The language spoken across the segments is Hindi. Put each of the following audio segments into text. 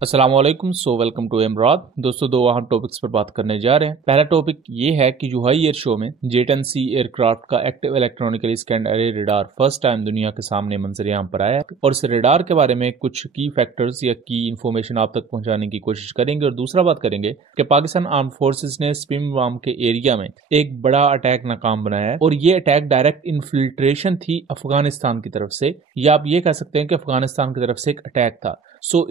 अस्सलाम वालेकुम। वेलकम टू इमराद। दोस्तों, दो अहम टॉपिक्स पर बात करने जा रहे हैं। पहला टॉपिक ये है कि जुहाई एयर शो में जेट-10C एयरक्राफ्ट का एक्टिव इलेक्ट्रॉनिकली स्कैन्ड अरे रडार फर्स्ट टाइम दुनिया के सामने मंजर-ए-आम पर आया और इस रडार के बारे में कुछ की फैक्टर्स या की इंफॉर्मेशन आप तक पहुंचाने की कोशिश करेंगे। और दूसरा बात करेंगे कि पाकिस्तान आर्म फोर्सेज ने स्पिनवार्म के एरिया में एक बड़ा अटैक नाकाम बनाया है और ये अटैक डायरेक्ट इन्फिल्ट्रेशन थी अफगानिस्तान की तरफ से, या आप ये कह सकते हैं कि अफगानिस्तान की तरफ से एक अटैक था।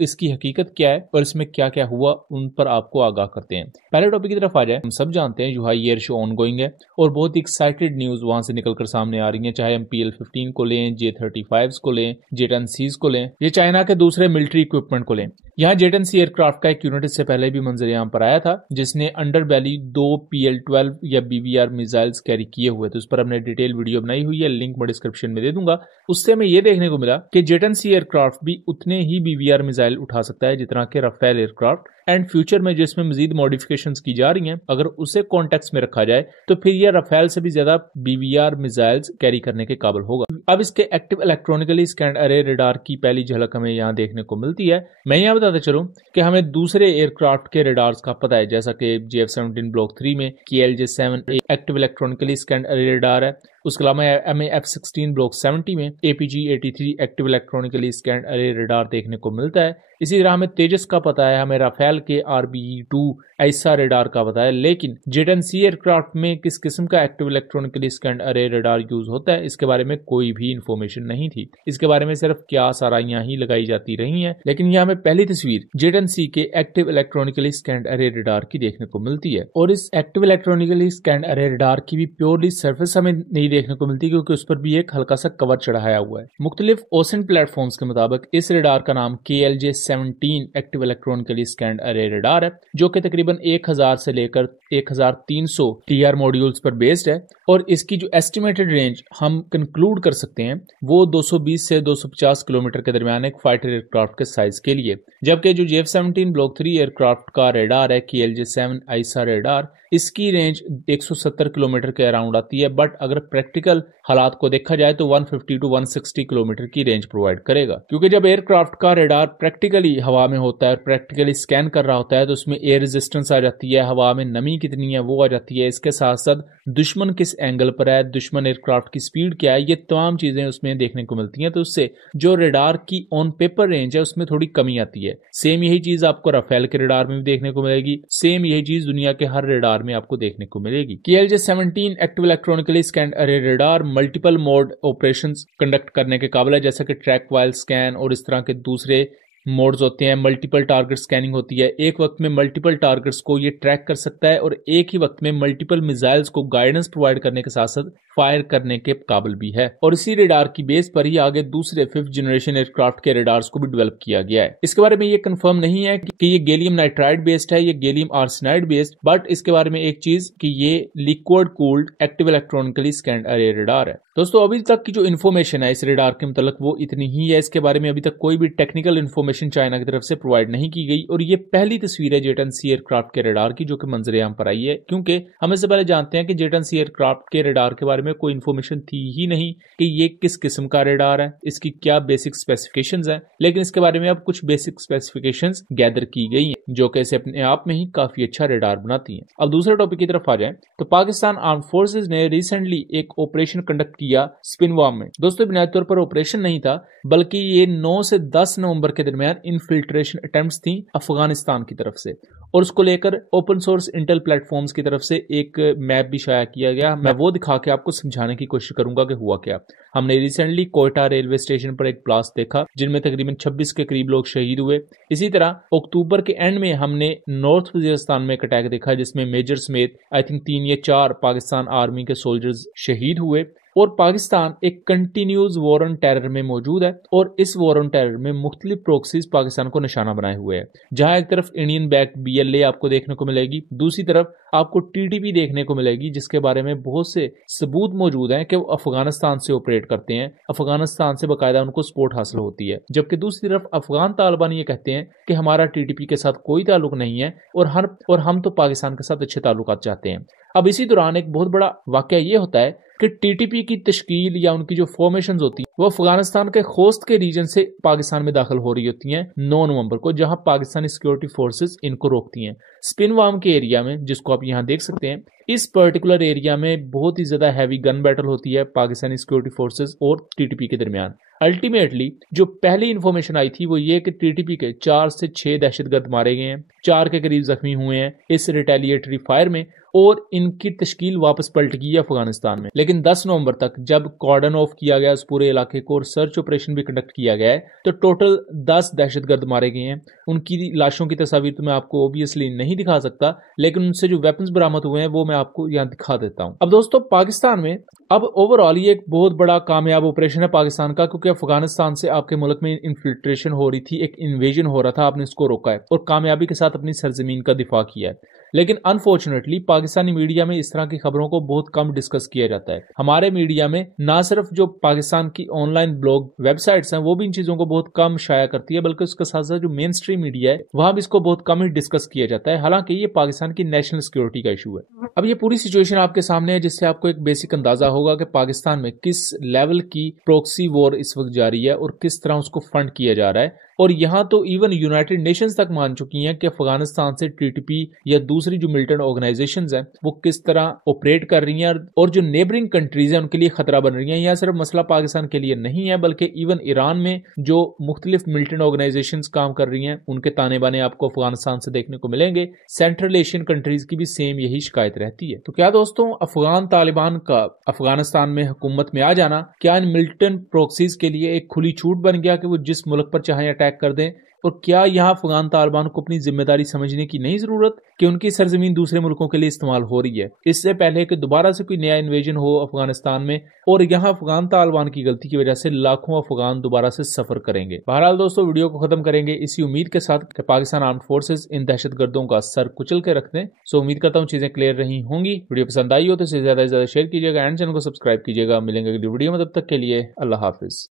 इसकी हकीकत क्या है और इसमें क्या क्या हुआ, उन पर आपको आगाह करते हैं। पहले टॉपिक की तरफ आ जाए। हम सब जानते हैं जुहाई एयर शो ऑनगोइंग है और बहुत ही एक्साइटेड न्यूज वहां से निकलकर सामने आ रही है। चाहे हम PL-15 को लें, J-35 को लें, J-10Cs को लें, ये चाइना के दूसरे मिलिट्री इक्विपमेंट को लें। यहाँ J-10C एयरक्राफ्ट का एक यूनिट इससे पहले भी मंजर-ए-आम पर आया था, जिसने अंडर बैली 2 PL-12 या BVR मिसाइल्स कैरी किए हुए थे। उस पर हमने डिटेल वीडियो बनाई हुई है, लिंक मैं डिस्क्रिप्शन में दे दूंगा। उससे हमें यह देखने को मिला कि J-10C एयरक्राफ्ट भी उतने ही BVR मिसाइल उठा सकता है जितना कि राफेल एयरक्राफ्ट, एंड फ्यूचर में जो इसमें मजीद मॉडिफिकेशंस की जा रही हैं, अगर उसे कॉन्टेक्स्ट में रखा जाए तो फिर यह राफेल से भी ज्यादा BVR मिसाइल्स कैरी करने के काबिल होगा। अब इसके एक्टिव इलेक्ट्रॉनिकली स्कैन्ड अरे रडार की पहली झलक हमें यहाँ देखने को मिलती है। मैं यहाँ बताता चलूं कि हमें दूसरे एयरक्राफ्ट के रडार्स का पता है, जैसा कि JF-17 ब्लॉक 3 में KLJ-7 एक्टिव इलेक्ट्रॉनिकली स्कैन्ड अरे रडार है। उसके अलावा हमें F-16 ब्लॉक 70 में APG-83 एक्टिव इलेक्ट्रॉनिकली स्कैन्ड अरे रडार देखने को मिलता है। इसी तरह हमें तेजस का पता है, हमें राफेल के RBE-2 ऐसा रडार का पता है। लेकिन J-10C एयरक्राफ्ट में किस किस्म का एक्टिव इलेक्ट्रॉनिकली स्कैन्ड अरे रडार यूज होता है, इसके बारे में कोई भी इंफॉर्मेशन नहीं थी। इसके बारे में सिर्फ क्या साराइयां ही लगाई जाती रही हैं। लेकिन यह हमें पहली तस्वीर J-10C के एक्टिव इलेक्ट्रॉनिकली स्कैन्ड अरे रडार की देखने को मिलती है। और इस एक्टिव इलेक्ट्रॉनिकली स्कैन्ड अरे रडार की भी प्योरली सरफेस हमें नहीं देखने को मिलती, क्योंकि उस पर भी एक हल्का सा कवर चढ़ाया हुआ है। मुख्तलिफ ओशन प्लेटफॉर्म्स के मुताबिक इस रडार का नाम KLJ-17 एक्टिव इलेक्ट्रॉनिकली स्कैन्ड अरे रडार है, जो कि तकरीबन 1000 से लेकर 1300 TR मॉड्यूल्स पर बेस्ड है। और इसकी जो एस्टिमेटेड रेंज हम कंक्लूड कर सकते हैं वो 220 से 250 किलोमीटर के दरमियान एक फाइटर एयरक्राफ्ट के साइज के लिए। जबकि जो JF-17 ब्लॉक 3 एयरक्राफ्ट का रडार है KLJ-7 ऐसा रडार, इसकी रेंज 170 किलोमीटर के अराउंड आती है। बट अगर प्रैक्टिकल हालात को देखा जाए तो 150 टू 160 किलोमीटर की रेंज प्रोवाइड करेगा, क्योंकि जब एयरक्राफ्ट का रडार प्रैक्टिकली हवा में होता है, प्रैक्टिकली स्कैन कर रहा होता है, तो उसमें एयर रेजिस्टेंस आ जाती है, हवा में नमी कितनी है वो आ जाती है। इसके साथ साथ दुश्मन किस एंगल पर है, दुश्मन एयरक्राफ्ट की स्पीड क्या है, ये तमाम चीजें उसमें देखने को मिलती हैं। तो उससे जो रडार की ऑन पेपर रेंज है उसमें थोड़ी कमी आती है। सेम यही चीज आपको राफेल के रडार में भी देखने को मिलेगी। सेम यही चीज दुनिया के हर रडार में आपको देखने को मिलेगी। KLJ-17 एक्टिव इलेक्ट्रॉनिकली स्कैन्ड अरे radar multiple mode operations conduct करने के काबिल है, जैसे कि ट्रैक वाइल स्कैन और इस तरह के दूसरे मोड्स होते हैं। मल्टीपल टारगेट स्कैनिंग होती है, एक वक्त में मल्टीपल टारगेट्स को ये ट्रैक कर सकता है और एक ही वक्त में मल्टीपल मिसाइल्स को गाइडेंस प्रोवाइड करने के साथ साथ फायर करने के काबिल भी है। और इसी रडार की बेस पर ही आगे दूसरे 5th जनरेशन एयरक्राफ्ट के रडार्स को भी डेवलप किया गया है। इसके बारे में ये कंफर्म नहीं है कि ये गैलियम नाइट्राइड बेस्ड है, ये गैलियम आर्सेनाइड बेस्ड, बट इसके बारे में एक चीज कि ये liquid cooled active electronically scanned अरे रडार है। दोस्तों, अभी तक की जो इन्फॉर्मेशन है इस रडार के मुतालिक वो इतनी ही है। इसके बारे में अभी तक कोई भी टेक्निकल इन्फॉर्मेशन चाइना की तरफ से प्रोवाइड नहीं की गई और ये पहली तस्वीर है J-10C एयरक्राफ्ट के रडार की जो कि मंजर-ए-आम पर आई है, क्योंकि हम इससे पहले जानते हैं कि J-10C एयरक्राफ्ट के रडार के बारे में कोई इन्फॉर्मेशन थी ही नहीं कि ये किस किस्म का रडार है, इसकी क्या बेसिक स्पेसिफिकेशंस हैं। लेकिन इसके बारे में अब कुछ बेसिक स्पेसिफिकेशंस गैदर की गई हैं जो कि इसे अपने आप में ही काफी अच्छा रडार बनाती हैं। अब दूसरे टॉपिक की तरफ आ जाए तो पाकिस्तान आर्म फोर्सेज ने रिसेंटली एक ऑपरेशन कंडक्ट किया स्पिनवार्म में। दोस्तों, बुनियादी तौर पर ऑपरेशन नहीं था, बल्कि ये 9 से 10 नवंबर के दरमियान इन्फिल्ट्रेशन अटेम्प्ट्स थी अफगानिस्तान की तरफ से, और उसको लेकर ओपन सोर्स इंटेल प्लेटफॉर्म्स की तरफ से एक मैप भी शाया किया गया। मैं वो दिखा के आपको समझाने की कोशिश करूंगा कि हुआ क्या। हमने रिसेंटली कोयटा रेलवे स्टेशन पर एक ब्लास्ट देखा जिनमें तकरीबन 26 के करीब लोग शहीद हुए। इसी तरह अक्टूबर के एंड में हमने नॉर्थ वजीरिस्तान में एक अटैक देखा जिसमें मेजर समेत आई थिंक 3 या 4 पाकिस्तान आर्मी के सोल्जर्स शहीद हुए। और पाकिस्तान एक कंटिन्यूज वॉर ऑन टेरर में मौजूद है और इस वॉर ऑन टेरर में मुख्तलिफ प्रॉक्सीज पाकिस्तान को निशाना बनाए हुए हैं, जहां एक तरफ इंडियन बैक BLA आपको देखने को मिलेगी, दूसरी तरफ आपको TTP देखने को मिलेगी जिसके बारे में बहुत से सबूत मौजूद हैं कि वो अफगानिस्तान से ऑपरेट करते हैं, अफगानिस्तान से बाकायदा उनको सपोर्ट हासिल होती है। जबकि दूसरी तरफ अफगान तालिबान ये कहते हैं कि हमारा TTP के साथ कोई ताल्लुक नहीं है और हम तो पाकिस्तान के साथ अच्छे ताल्लुकात चाहते हैं। अब इसी दौरान एक बहुत बड़ा वाकया ये होता है कि टीटीपी की तश्कील या उनकी जो फॉर्मेशंस होती है वो अफगानिस्तान के खोस्त के रीजन से पाकिस्तान में दाखिल हो रही होती हैं 9 नवंबर को, जहां पाकिस्तानी सिक्योरिटी फोर्सेस इनको रोकती हैं। स्पिनवाम के एरिया में, जिसको आप यहाँ देख सकते हैं, इस पर्टिकुलर एरिया में बहुत ही ज्यादा हैवी गन बैटल होती है पाकिस्तानी सिक्योरिटी फोर्सेस और टीटीपी के दरमियान। अल्टीमेटली जो पहली इंफॉर्मेशन आई थी वो ये कि टीटीपी के 4 से 6 दहशतगर्द मारे गए हैं, 4 के करीब जख्मी हुए हैं इस रिटेलिएटरी फायर में, और इनकी तश्कील वापस पलट गई है अफगानिस्तान में। लेकिन 10 नवंबर तक जब कॉर्डन ऑफ किया गया उस पूरे इलाके को और सर्च ऑपरेशन भी कंडक्ट किया गया है, तो टोटल 10 दहशतगर्द मारे गए हैं। उनकी लाशों की तस्वीर तो मैं आपको ओबियसली नहीं दिखा सकता, लेकिन उनसे जो वेपन्स बरामद हुए हैं वो मैं आपको यहाँ दिखा देता हूँ। अब दोस्तों, पाकिस्तान में अब ओवरऑल ये एक बहुत बड़ा कामयाब ऑपरेशन है पाकिस्तान का, क्योंकि अफगानिस्तान से आपके मुल्क में इन्फिल्ट्रेशन हो रही थी, एक इन्वेजन हो रहा था, आपने इसको रोका है और कामयाबी के साथ अपनी सरजमीन का दिफा किया है। लेकिन अनफॉर्चुनेटली पाकिस्तानी मीडिया में इस तरह की खबरों को बहुत कम डिस्कस किया जाता है। हमारे मीडिया में ना सिर्फ जो पाकिस्तान की ऑनलाइन ब्लॉग वेबसाइट्स हैं वो भी इन चीजों को बहुत कम शाया करती है, बल्कि उसके साथ साथ जो मेन स्ट्रीम मीडिया है वहां भी इसको बहुत कम ही डिस्कस किया जाता है, हालांकि ये पाकिस्तान की नेशनल सिक्योरिटी का इशू है। अब ये पूरी सिचुएशन आपके सामने है, जिससे आपको एक बेसिक अंदाजा होगा कि पाकिस्तान में किस लेवल की प्रॉक्सी वॉर इस वक्त जारी है और किस तरह उसको फंड किया जा रहा है। और यहाँ तो इवन यूनाइटेड नेशंस तक मान चुकी हैं कि अफगानिस्तान से टीटीपी या दूसरी जो मिलिटेंट ऑर्गेनाइजेशंस हैं वो किस तरह ऑपरेट कर रही हैं और जो नेबरिंग कंट्रीज हैं उनके लिए खतरा बन रही हैं। यह सिर्फ मसला पाकिस्तान के लिए नहीं है, बल्कि इवन ईरान में जो मुख्तलिफ मिलिटेंट ऑर्गेनाइजेशंस काम कर रही हैं उनके ताने बाने आपको अफगानिस्तान से देखने को मिलेंगे। सेंट्रल एशियन कंट्रीज की भी सेम यही शिकायत रहती है। तो क्या दोस्तों, अफगान तालिबान का अफगानिस्तान में हुकूमत में आ जाना क्या इन मिलिटेंट प्रॉक्सीज के लिए एक खुली छूट बन गया कि वो जिस मुल्क पर चाहे अटैक कर दें? और क्या यहाँ अफगान तालिबान को अपनी जिम्मेदारी समझने की नहीं जरूरत कि उनकी सरजमीन दूसरे मुल्कों के लिए इस्तेमाल हो रही है, इससे पहले कि दोबारा से कोई नया इन्वेजन हो अफगानिस्तान में और यहाँ अफगान तालिबान की गलती की वजह से लाखों अफगान दोबारा से सफर करेंगे। बहरहाल दोस्तों, वीडियो को खत्म करेंगे इसी उम्मीद के साथ कि पाकिस्तान आर्म्ड फोर्सेस इन दहशतगर्दों का सर कुचल के रख दें। सो उम्मीद करता हूँ चीजें क्लियर रही होंगी। वीडियो पसंद आई हो तो इसे ज्यादा से ज्यादा शेयर कीजिएगा एंड चैनल को सब्सक्राइब कीजिएगा। मिलेंगे अगली वीडियो में, तब तक के लिए अल्लाह हाफिज।